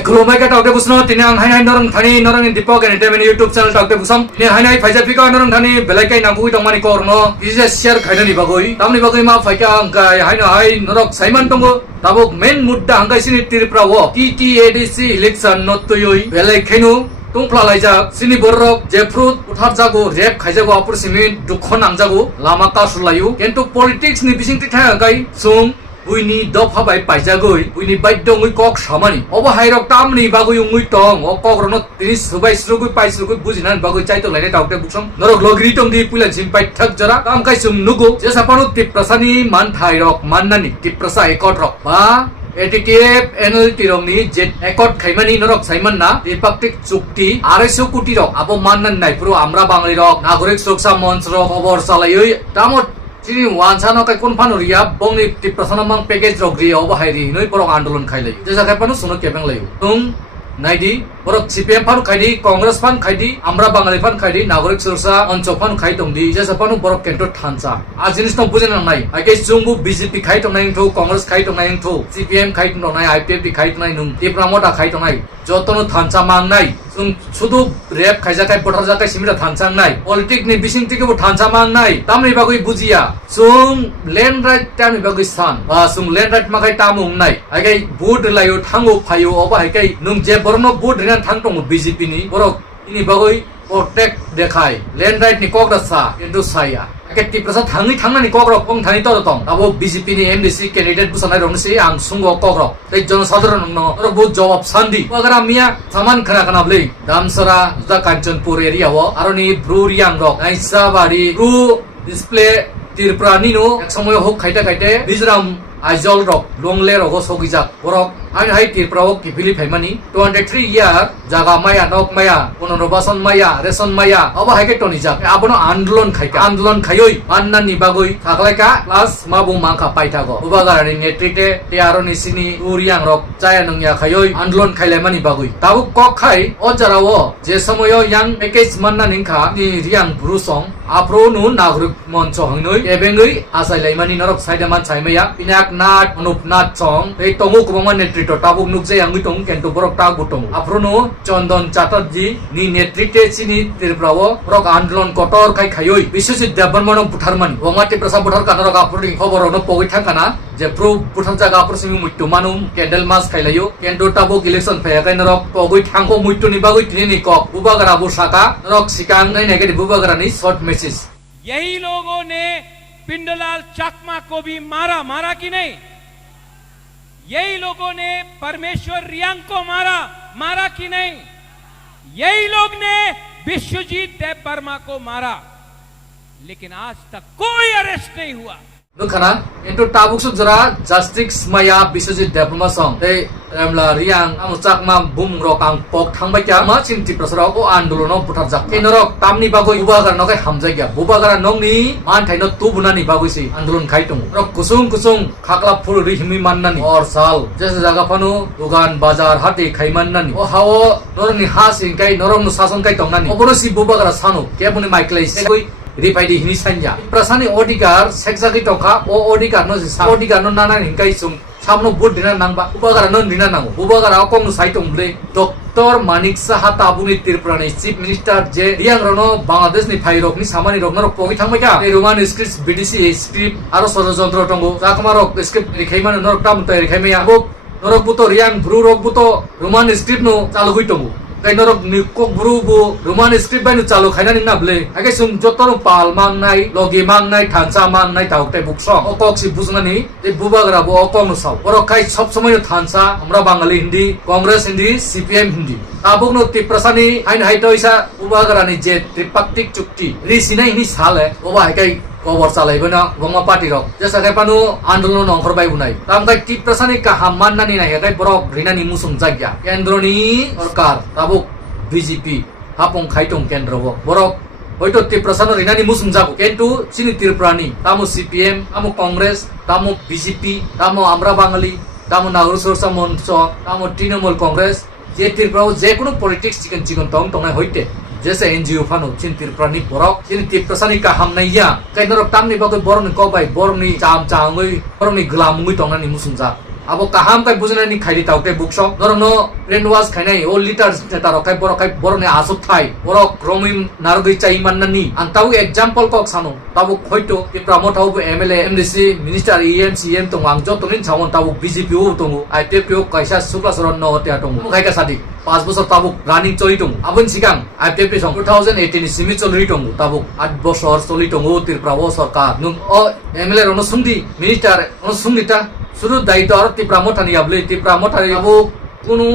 Khulumai ka tawte busno tinang hai norong thani norong Dipok Entertainment YouTube channel tawte busam ne hai phaija pika norong thani belaikai nangui tongmani korno ise share khaidani bagoi tamni bagoi ma phaika angkai hai norok saiman tongo tabuk main mudda angkai sini Tripura wo TTADC election not toyoi belaikai tungpla laijak sini borok jefrut uthar jago rep khaijago apur simin dukhon angjago lama ka sulayu kentu politics ni bising tithai angkai sum buini dopha bai paijagoi buini baidongui kok samani obo hairok tamni bagui ungui tong o kok rono tini subai srugui paisrugui bujinan bagui chaito laine tawte buksam norok logri tong di pulan sim pai thak jara kam kai sum nugo je sapanu tiprasani man thairok mannani tiprasa ekot rok ba এটিকেপ এনএলটি রংনি যে একট খাইমানি নরক সাইমান না দ্বিপাক্ষিক চুক্তি 250 কোটি rock আবো মাননান নাই পুরো আমরা বাঙালি রক নাগরিক সুরক্ষা মঞ্চ রক খবর চালাইই তামত চিনি ওয়ানসানো কাই কোন ফানো রিয়া বংনি টিপ্রাসনামাং প্যাকেজ রক রিয়া অবহাইরি নই পরক আন্দোলন খাইলাই যে জায়গায় পানো সুনো কেবেং লাইও তুম নাইদি borok CPM fan khaidi Congress fan khaidi amra bangali fan khaidi nagorik sursa onchok fan khai tongdi je sapanu borok kento thansa a jinis tong bujen nai age jungbu BJP khai tong nai tho Congress khai tong nai tho CPM khai tong nai IPF khai tong nai nung tipramota khai tong nai jotono thansa mang nai sung sudu rep khaija kai potar jakai simira thansang nai politic ni bising tike bo thansa mang nai tamni bagui bujia sung land right tamni bagui san ba sung land right ma khai tamung nai age boot layo thango phayo oba hai nung je borno boot থাংটং BJP নি বরক ইনি বাগৈ protect দেখাই land right নি কগ্রাসা কিন্তু সাইয়া একে টিপ্রাসা থাংনানি কগ্রক পং থানি তরতং তাবো বিজেপি নি এমডিসি ক্যান্ডিডেট বুসানাই রংসি আং সুঙ্গ কগ্রক তাই জনসাধারণ ন বহুত জবাব সান্দি ওগারা মিয়া সামান খানা খানাবলে দামসরা জা কাঞ্চনপুর এরিয়াও আরনি ব্রুরিয়াং রক নাইসা বাড়ি ব্রু ডিসপ্লে ত্রিপুরা নিনো এক সময় হোক খাইতে খাইতে বিজরাম আইজল রক লংলে রক সগিজাক বরক আমি হাই ত্রিপুরা ও কিপিলি ফাইমানি 23 ইয়ার জাগা মায়া নক মায়া পুনর্বাসন মায়া রেশন মায়া অবা হাইকে টনিজাক আবনো আন্দোলন খাইই মান্নানি বাগই থাকলাইকা প্লাস মাবু মাংখা পাইথাগো উবাগারানি নেতৃত্বে তিয়ারনি সিনি উরিয়াং রক চায়া নংয়া খাইই আন্দোলন খাইলাইমানি বাগই তাবু কক খাই অজারাও যে সময় ইয়াং প্যাকেজ মান্নানি খা নি রিয়াং ব্রুসং আপ্রোনু নাগরিক মঞ্চ হংনই এবেঙ্গই আসাইলাইমানি নরক সাইদামান সাইমায়া পিনাক নাট অনুপনাথ চং এই তমু কুমমান নেতৃত্ব tabuk nukje yang itong kento borok ta gutong aprono Chandon Chatterjee ni netritte chini Tripura borok andolon kotor kai khayoi biswajit debarmano putharmani wangati prasa puthar kanara apuri khobor no pogoi thangkana je pro puthar jaga apur simi muttu manum candle mas khailayo kento tabuk election phaya kai norok pogoi thangko muttu ni bagoi tini kok bubagara bu saka norok sikang nai negative bubagara ni short message यही लोगों ने पिंडलाल चाकमा को भी मारा कि नहीं यही लोगों ने परमेश्वर रियांग को मारा कि नहीं यही लोग ने विश्वजीत देव वर्मा को मारा लेकिन आज तक कोई अरेस्ट नहीं हुआ Nukana into tabuk sujara justice maya biswajit devrama song te ramla riang amuchak ma bum rokang pok thangbai kya ma chinti prasara o andolono puthar jak kenorok tamni bagoi ubagar nokai hamjai gya bubagara nongni man thaino tubunani bagoi si andolon khaitung rok kusung khakla phul rihimi mannani or sal jese jaga panu dugan bazar hati khaimannani o hao noroni hasin kai norong sason kai tongnani obono si bubagara sanu kebuni maiklai segoi Ripaidi hini sanja prasani odikar seksagi toka o odikar no nana hingkai sum samno bud dina nangba ubagara non dina nango ubagara akong saitong ble Dr. Manik Saha tabuni Tripura ni Chief Minister je riang rono Bangladesh ni phairok ni samani rok norok pogi thangbai ka ei Roman script BDC script aro sorojondro tongo jakmarok script rikhaiman norok tam tai rikhaimaya bok norok buto riang bru rok buto Roman script no chalugui tongo kai norok ni kok buru bu Roman script bai nu chalu khaina ni nable age sum jotono pal mang nai logi mang nai thansa mang nai taukte bukso okok si bujnani e bubagra bo okong no saw borok kai sob somoy thansa amra bangali hindi Congress hindi CPM hindi abuk no tiprasani hain haito isa bubagra ni je tripaktik chukti ri sinai ni sale oba kai kobor chalaibona bongma party rok jesa kai panu andolon ongkhorbai bunai tam kai tiprasani ka hamman nani na kai borok rinani musung jagya kendroni sarkar tabuk BJP hapong khaitong kendro borok hoito tiprasano rinani musung jago kentu sini Tripurani tamu CPM tamu Congress tamu BJP tamu amra bangali tamu nagorik sursa moncho tamu Trinamool Congress je Tripura je kono politics chicken tong tongai hoite जैसे NGO फानो चिन Tripurani borok चिन tiprasani ka hamnaiya kai norok tamni bagoi borok ni kobai borok ni cham changoi borok ni glamungui tongnani musungja abo kaham kai bujinani khaidi taute buksok norong no brain wash khainai all leaders neta rokai borone asuk thai borok kromim nargoi chai mannani ang tau example kok sano tabu khoito ki pramotau MLA MDC minister EMCM tong ang jotonin chawon tabu BJP u tongu IPPO kaisa sukla soron no hote atong kai ka sadi 5 বছর তাবুক running চলি দং আবন সিগাং IPP song 2018 Simi চলি দং তাবুক 8 বছর চলি দং ত্রিপুরা সরকার নুং ও MLA Rono সুংদি minister Rono সুংদিতা শুরু দায়িত্ব আর ত্রিপুরা মঠানি আবলে ত্রিপুরা মঠানি আবু কোনো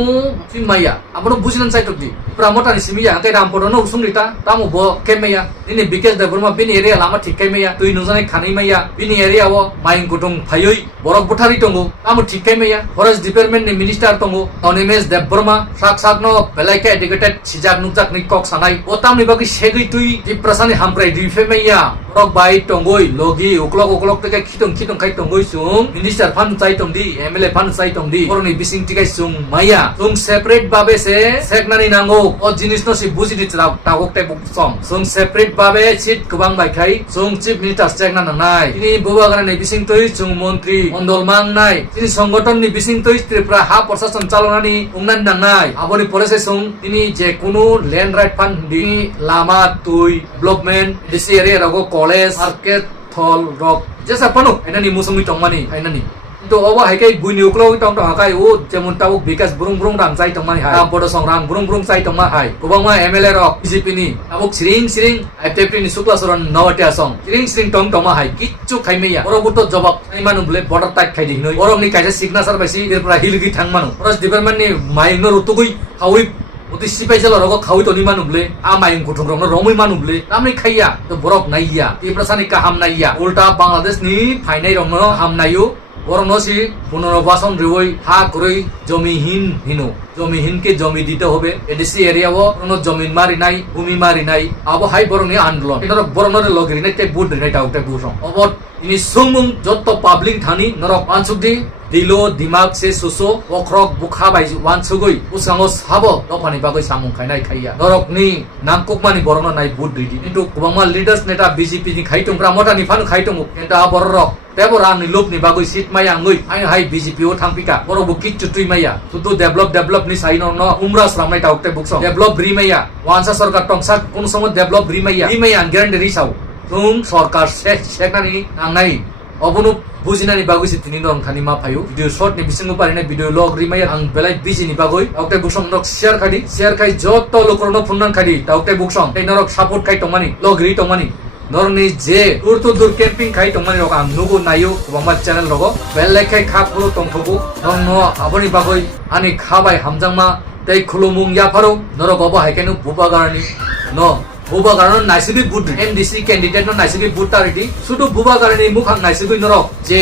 ফিমাইয়া আমনো বুঝিনান চাইতদি ত্রিপুরা মঠানি সিমিয়া কে রাম পড়নো সুংদিতা তামু ব কেমেয়া নিনি বিকেশ দেবরমা বিনি এরিয়া লামা ঠিক কেমেয়া তুই নুজানে খানি মাইয়া বিনি এরিয়া ও মাইং গুটং ফাইয়ই borok buthari tongo amu thikai meya forest department ni minister tongo onimes debborma sak no belaika educated sijak nukjak ni kok sanai otam ni bagi segui tui di prasani hamprai di femeya borok bai tongoi logi uklok teke khitong kai tongoi sung minister phan chai tongdi MLA phan chai tongdi boroni bising tikai sung maya sung separate babe se seknani nango o jinis no si buji di tagok te buk sung separate babe sit kubang bai khai sung chief minister sekna nanai ini bubagana ni bising tui sung montri মন্ডল মাংনাই তিনি সংগঠননি বিসিং তৈ ত্রিপুরা হা প্রশাসন চালনানি উন্নয়ন নাংনাই আবনি পরেছে song তিনি যে কোনো ল্যান্ড রাইট ফান্ড দি লামা তুই ডেভেলপমেন্ট ডিসি এরিয়া রগো কলেজ মার্কেট থল রক যেসা পানো এনানি মুসুমি টংমানি আইনানি তো অবা হাইকাই বুইনি উকলো টং টং হাকাই ও যেমন তাও বিকাশ বুরুং রাম চাই টংমানি হাই বড় সংরাম বুরুং চাই টংমা হাই গোবাংমা এমএলএ রক বিজেপি নি আবক সিরিং আইপিপি নি সুক্লাসরন নওতে আসং সিরিং টংমা হাই কিচ্ছু খাইমেয়া বড় জবাব খাইমানু বলে বর্ডার টাইট খাইদি নই বরং নি কাইসা সিগনেচার বাইসি এরপরা হিলগি থাংমানু ফরেস্ট ডিপার্টমেন্ট নি মাইংনো রুতুগুই হাউই uti sipai jalo rogo khawi to ni manuble amai gutung rong romoi manuble amni khaiya to borok naiya ti prasani ka ham naiya ulta bangladesh ni phainai rong no ham naiu borong no si পুনর্বাসন রিওই হা করই জমিহীন Hino জমিহীনকে জমি দিতে হবে ADC area ও কোনো জমিন মারি নাই ভূমি মারি নাই আবো হাই বরং আন্দোলন এটা বরংরে লগরি নাই তে বুড নাই টাউতে বুসং অবত ইনি সুংমুং যত পাবলিক থানি নরক আনসুকদি দিলো দিমাগ সে সুসো অখরক বুখা বাই ওয়ানসুগই উসাঙ্গো সাবো দফানি বাগৈ সামুং খাইনাই খাইয়া নরকনি নামকুকমানি বরং নাই বুড দিদি কিন্তু গোবাংমা লিডার্স নেতা বিজেপি ni খাইtung প্রামটানি ফান খাইtung এটা বররক তেবরা ni lop ni bagoi sit maya ngoi ai hai BJP o thangpika borobu kitchu tui maya tutu develop ni sai no umra sramnai taukte bukso develop bri maya wansa sarkar tongsa kono somo develop bri maya guarantee risau tung sarkar seknani angnai obunu bujinani bagoi si tini dong thani ma phayu video short ni bisingo parina video log rimaya ang belai biji ni bagoi taukte buksong nok share khai jotto lokrono phunnan khadi taukte buksong ei norok support khai tongmani log ri tongmani নরনি যে দূর camping খাই টংমানি rock আং নুগো নাইও গোবাংমা channel রগ বেলাইখাই খা খুলো টংথগু নরন আবনি বাগৈ আনি খাবাই হামজাংমা তেই খুলুমুং ইয়াফারো নরক অব হাইকেনু বুবাগারনি ন বুবাগারন নাইসিবি বুট এমডিসি ক্যান্ডিডেট ন নাইসিবি বুট তারিটি শুধু বুবাগারনি মুখাং নাইসিবি নরক যে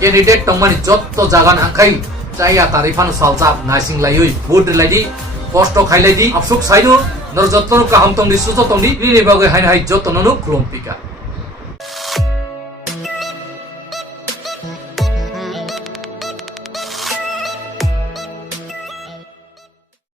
ক্যান্ডিডেট টংমানি যত জাগান আংখাই চাইয়া তারিফান সালজাব নাইসিং লাইই বুট লাইদি কষ্ট খাইলাইদি আপসুক সাইনো নর যত্ন কাহাম তংদি সুচ তংদি ni bagai hain hai jotno no khulom pika